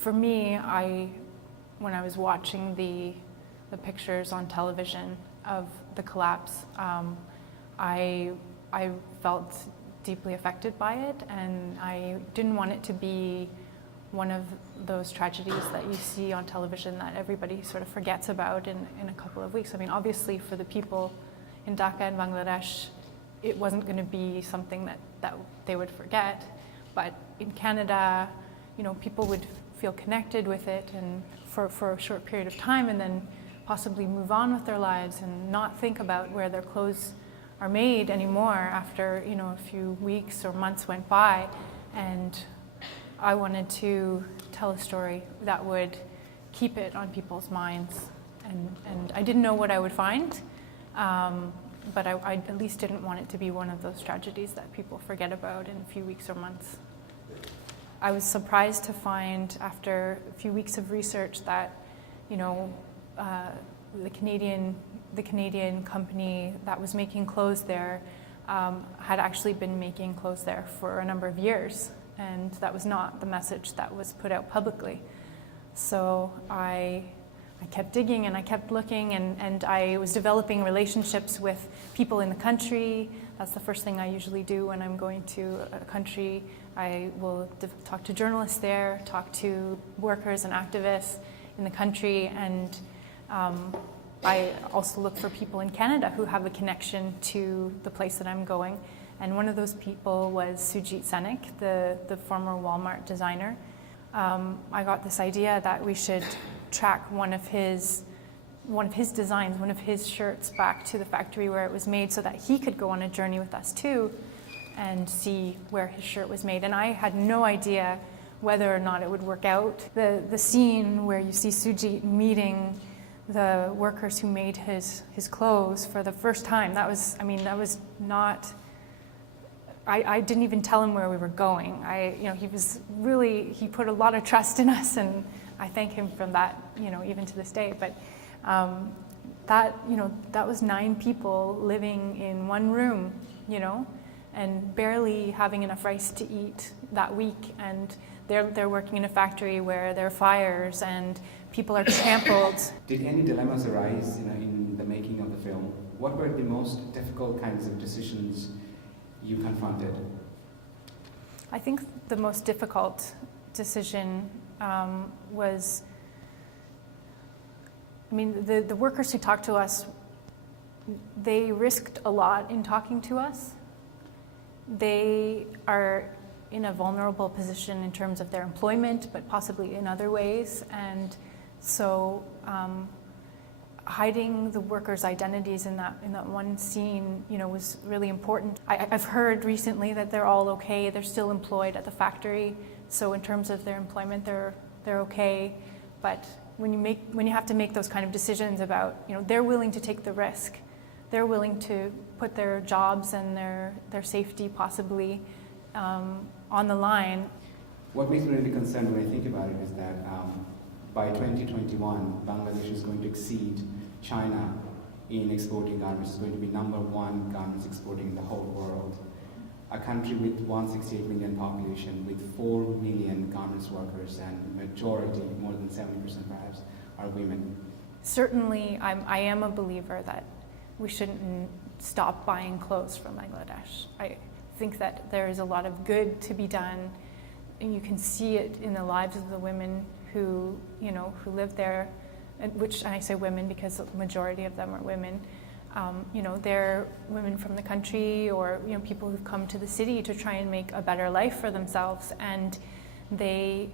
for me, when I was watching the pictures on television of the collapse, I felt deeply affected by it, and I didn't want it to be one of those tragedies that you see on television that everybody sort of forgets about in a couple of weeks. I mean, obviously for the people in Dhaka and Bangladesh, it wasn't going to be something that they would forget, but in Canada, people would feel connected with it and for a short period of time, and then possibly move on with their lives and not think about where their clothes are made anymore after a few weeks or months went by. And I wanted to tell a story that would keep it on people's minds, and I didn't know what I would find, but I at least didn't want it to be one of those tragedies that people forget about in a few weeks or months. I was surprised to find after a few weeks of research that the Canadian company that was making clothes there had actually been making clothes there for a number of years, and that was not the message that was put out publicly. So I kept digging and I kept looking, and I was developing relationships with people in the country. That's the first thing I usually do when I'm going to a country. I will talk to journalists there, talk to workers and activists in the country, and I also look for people in Canada who have a connection to the place that I'm going. And one of those people was Sujit Senik, the former Walmart designer. I got this idea that we should track one of his designs, one of his shirts, back to the factory where it was made so that he could go on a journey with us too and see where his shirt was made. And I had no idea whether or not it would work out. The scene where you see Sujit meeting the workers who made his clothes for the first time, that was not, I didn't even tell him where we were going. He put a lot of trust in us, and I thank him for that, even to this day. But that was 9 people living in one room, and barely having enough rice to eat that week. And they're working in a factory where there are fires and people are trampled. Did any dilemmas arise, in the making of the film? What were the most difficult kinds of decisions you confronted? I think the most difficult decision was, the workers who talked to us, they risked a lot in talking to us. They are in a vulnerable position in terms of their employment, but possibly in other ways. And so hiding the workers' identities in that one scene, was really important. I've heard recently that they're all okay. They're still employed at the factory. So in terms of their employment, they're okay. But when you have to make those kind of decisions about, they're willing to take the risk. They're willing to put their jobs and their safety possibly on the line. What makes me really concerned when I think about it is that by 2021, Bangladesh is going to exceed China in exporting garments. It's going to be #1 garments exporting in the whole world. A country with 168 million population, with 4 million garments workers, and majority, more than 70% perhaps, are women. Certainly, I am a believer that we shouldn't stop buying clothes from Bangladesh. I think that there is a lot of good to be done, and you can see it in the lives of the women who live there, which I say women because the majority of them are women. They're women from the country, or people who've come to the city to try and make a better life for themselves, and they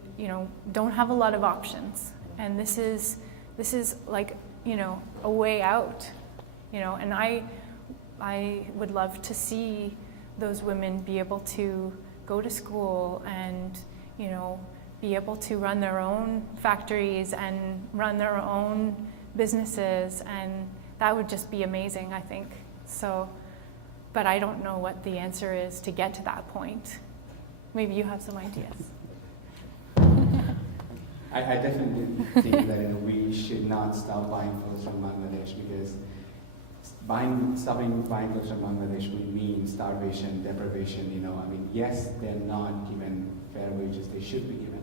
don't have a lot of options. And this is like a way out, and I would love to see those women be able to go to school and be able to run their own factories and run their own businesses, and that would just be amazing, I think. So, but I don't know what the answer is to get to that point. Maybe you have some ideas. I definitely think that we should not stop buying clothes from Bangladesh, because stopping buying clothes from Bangladesh would mean starvation, deprivation. Yes, they're not given fair wages; they should be given,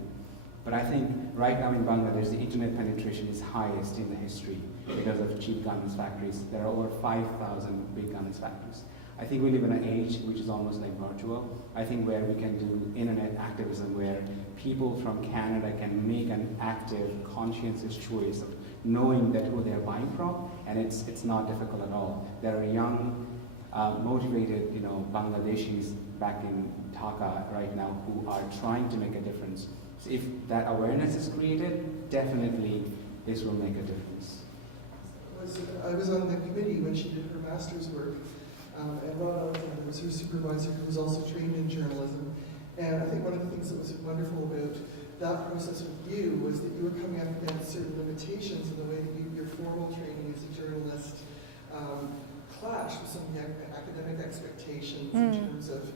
But I think right now in Bangladesh, the internet penetration is highest in the history because of cheap garments factories. There are over 5,000 big garments factories. I think we live in an age which is almost like virtual. I think where we can do internet activism, where people from Canada can make an active, conscientious choice of knowing that who they're buying from, and it's not difficult at all. There are young, motivated, Bangladeshis back in Dhaka right now who are trying to make a difference. So if that awareness is created, definitely this will make a difference. I was on the committee when she did her master's work, and Ron Alexander was her supervisor, who was also trained in journalism. And I think one of the things that was wonderful about that process with you was that you were coming up against certain limitations in the way that your formal training as a journalist clashed with some of the academic expectations in terms of,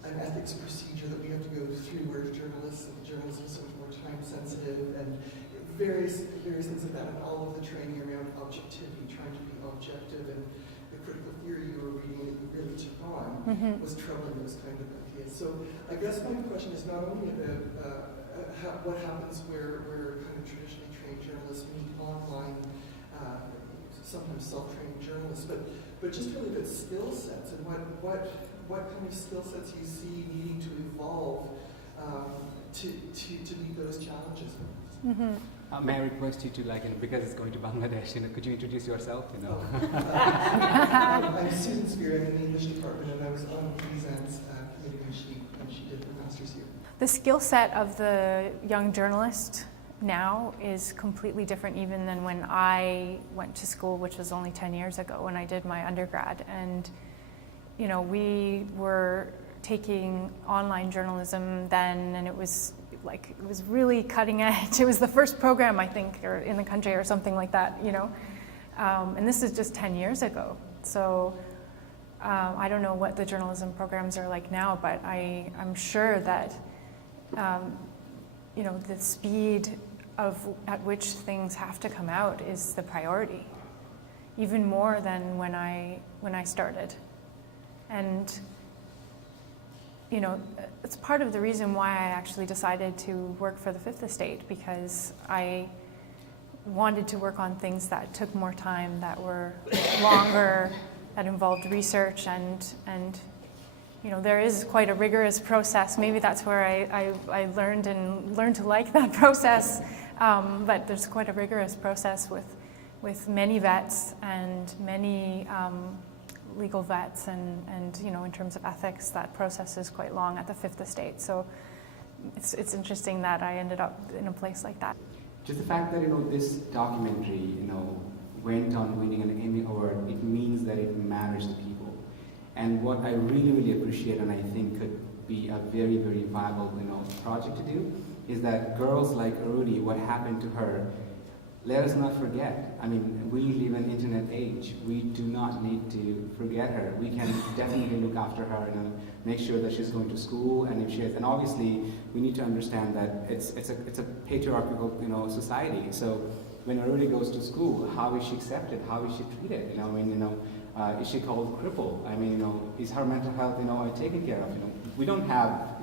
an ethics procedure that we have to go through, where journalism is so much more time sensitive, and various things like that, and all of the training around objectivity, trying to be objective, and the critical theory you were reading that you really took on was troubling those kind of ideas. So I guess my question is not only about what happens where kind of traditionally trained journalists meet online, sometimes self-trained journalists, but just really about skill sets, and what kind of skill sets you see needing to evolve to meet those challenges. May I request you to, because it's going to Bangladesh, could you introduce yourself? I'm Susan Spear. I'm in the English department, and I was on Lysanne's committee when she did her master's here. The skill set of the young journalist now is completely different even than when I went to school, which was only 10 years ago when I did my undergrad. And we were taking online journalism then, and it was really cutting edge. It was the first program, I think, or in the country or something like that, and this is just 10 years ago. So I don't know what the journalism programs are like now, but I'm sure that the speed at which things have to come out is the priority, even more than when I started. And it's part of the reason why I actually decided to work for the Fifth Estate, because I wanted to work on things that took more time, that were longer, that involved research, and there is quite a rigorous process. Maybe that's where I learned to like that process, but there's quite a rigorous process with many vets and many legal vets, and in terms of ethics, that process is quite long at the Fifth Estate. So it's interesting that I ended up in a place like that. Just the fact that this documentary went on winning an Emmy Award, it means that it matters to people. And what I really, really appreciate, and I think could be a very, very viable project to do, is that girls like Arudi, what happened to her, let us not forget. I mean, we live in an internet age. We do not need to forget her. We can definitely look after her and make sure that she's going to school, and if she is, and obviously we need to understand that it's a patriarchal society. So when Arudi goes to school, how is she accepted? How is she treated? Is she called cripple? I mean, is her mental health taken care of? We don't have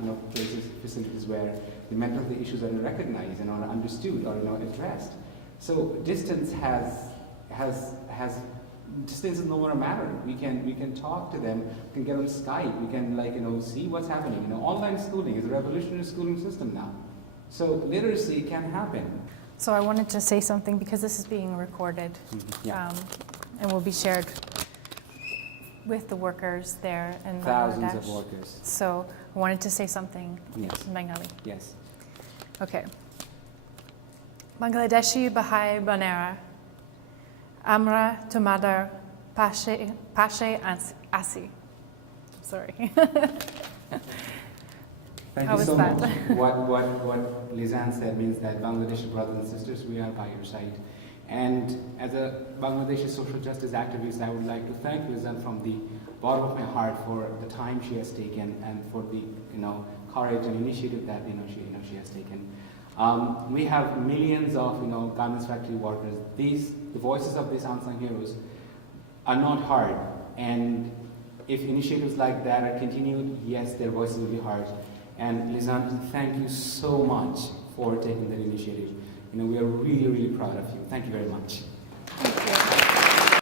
facilities where the mental health issues are recognized and are understood or addressed. So distance distance is no longer a matter. We can talk to them. We can get on Skype. We can see what's happening. Online schooling is a revolutionary schooling system now. So literacy can happen. So I wanted to say something because this is being recorded, and will be shared with the workers there in Thousands Bangladesh. of workers. So I wanted to say something Yes. in Bengali. Yes. Okay. Bangladeshi Bahai Banera, Amra Tomadar Pashe Asi. Sorry. Thank How you was so that? much. What Lysanne said means that Bangladeshi brothers and sisters, we are by your side. And as a Bangladeshi social justice activist, I would like to thank Lysanne from the bottom of my heart for the time she has taken and for the courage and initiative that she has taken. We have millions of garments factory workers. The voices of these unsung heroes are not heard, and if initiatives like that are continued, yes, their voices will be heard. And Lysanne, thank you so much for taking that initiative. We are really, really proud of you. Thank you very much.